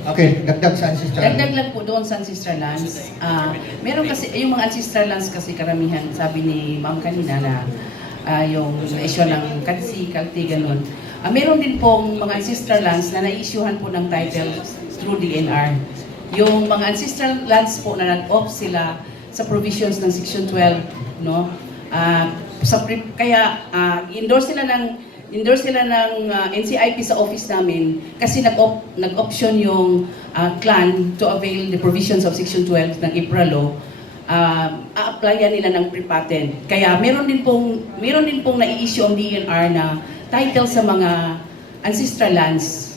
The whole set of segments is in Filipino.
Okay, dagdag sa ancestral. Dagdag lang po doon sa ancestral lands. Meron kasi, yung mga ancestral lands kasi karamihan, sabi ni Ma'am kanina na yung issue ng kansi, kalti, ganun. Meron din pong mga ancestral lands na nai-issuehan po ng title through DNR. Yung mga ancestral lands po na nag-off sila sa provisions ng Section 12, no? Kaya endorse sila ng NCIP sa office namin kasi nag-option yung clan to avail the provisions of Section 12 ng IPRA law. A-applyan nila ng pre-patent. Kaya meron din pong nai-issue ang DNR na title sa mga ancestral lands,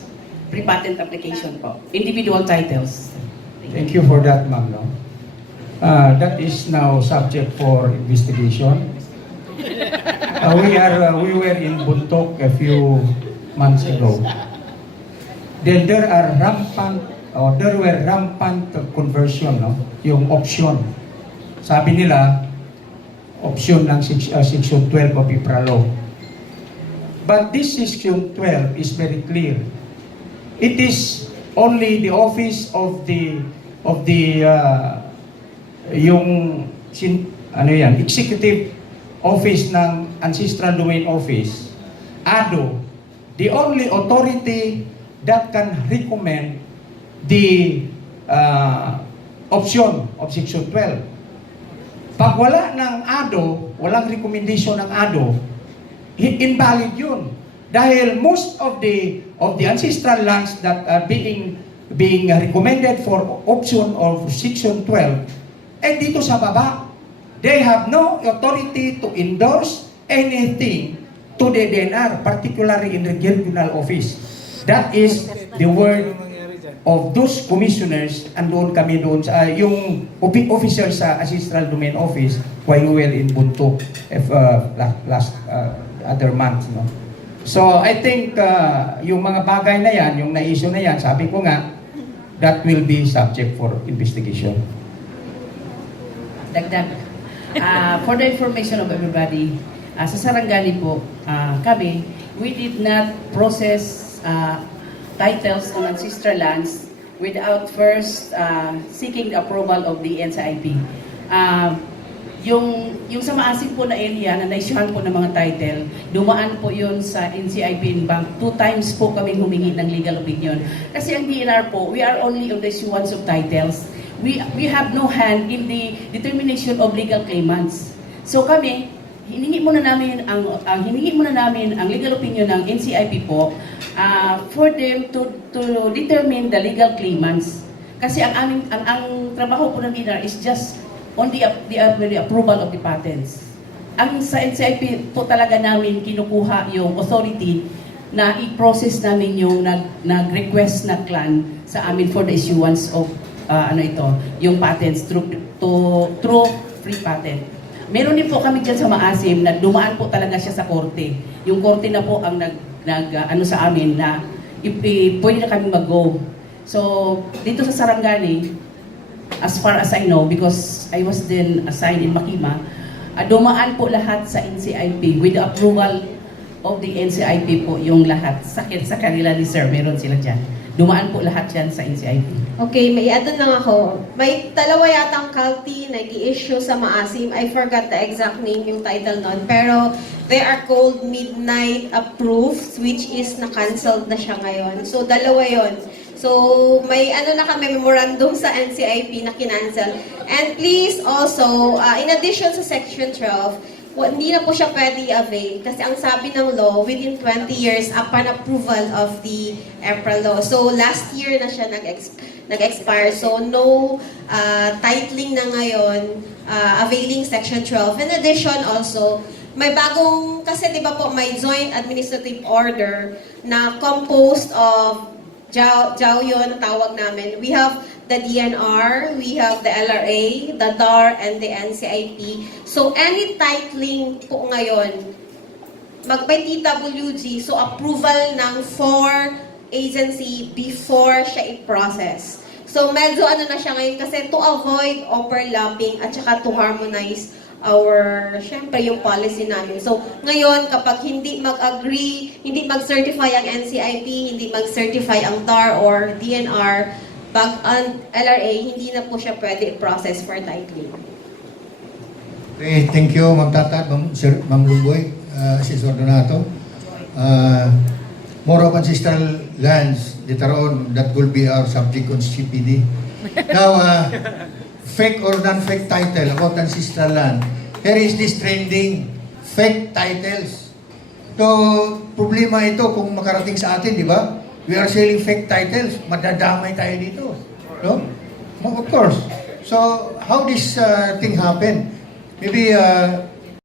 pre-patent application po. Individual titles. Thank you for that, ma'am. No? That is now subject for investigation. We were in Buntok a few months ago. Then there were rampant conversion, no? Yung option. Sabi nila, option ng Section 12 of IPRA law. But this Section 12 is very clear. It is only the office of the executive office ng Ancestral Domain Office, ADO, the only authority that can recommend the option of Section 12. Pag wala ng ADO, walang recommendation ng ADO, invalid yun. Dahil most of the ancestral lands that are being recommended for option of Section 12, dito sa baba. They have no authority to endorse anything to the DNR, particularly in the regional office. That is the word of those commissioners, and doon kami doon sa yung officer sa Ancestral Domain Office while we were in Buntok last other month. No? So I think yung mga bagay na yan, yung na-issue na yan, sabi ko nga, that will be subject for investigation. Dagdag. For the information of everybody, sa Sarangani po, kami, we did not process titles on ancestral lands without first seeking the approval of the NCIP. Yung sa maasin po na area na na-issuehan po ng mga title, dumaan po yun sa NCIP Bank. 2 times po kami humingi ng legal opinion. Kasi ang DNR po, we are only on the issuance of titles. We have no hand in the determination of legal claimants. So kami, hiningi muna namin ang legal opinion ng NCIP po for them to determine the legal claimants. Kasi ang trabaho po ng DNR is just on the approval of the patents. Ang sa NCIP po talaga namin kinukuha yung authority na i-process namin yung nag-request na clan sa amin for the issuance of yung patents through free patent. Meron din po kami dyan sa Maasim na dumaan po talaga siya sa korte. Yung korte na po ang sa amin na pwede na kami mag-go. So, dito sa Sarangani, as far as I know, because I was then assigned in Makima, dumaan po lahat sa NCIP with the approval of the NCIP po yung lahat. Sakit sa kanila ni Sir, meron sila dyan. Dumaan po lahat yan sa NCIP. Okay, may add lang ako. May dalawa yatang county nag-i-issue sa Maasim. I forgot the exact name yung title nun. Pero they are called Midnight Approved, which is na-cancelled na siya ngayon. So, dalawa yon. So, may na kami, memorandum sa NCIP na kinancel. And please also, in addition sa Section 12, hindi na po siya pwede i-avail kasi ang sabi ng law, within 20 years upon approval of the EPRA law. So, last year na siya nag-expire. So, no titling na ngayon, availing Section 12. In addition also, may bagong, kasi di ba po may joint administrative order na composed of JAO yun, tawag namin. We have the DNR, we have the LRA, the DAR, and the NCIP. So, any titling po ngayon, may TWG, so approval ng 4 agency before siya i-process. So, medyo na siya ngayon kasi to avoid overlapping at saka to harmonize syempre yung policy namin. So, ngayon, kapag hindi mag-agree, hindi mag-certify ang NCIP, hindi mag-certify ang DAR or DNR, pag ang LRA, hindi na po siya pwede i-process for titling. Okay, thank you, Ma'am Tatat, Ma'am Lumboy, Assessor Donato. More of ancestral lands later on, that will be our subject on CPD. Now, fake or non-fake title about ancestral land. Here is this trending fake titles. So, problema ito kung makarating sa atin, di ba? We are selling fake titles. Madadamay tayo dito. No? Of course. So, how this thing happen? Maybe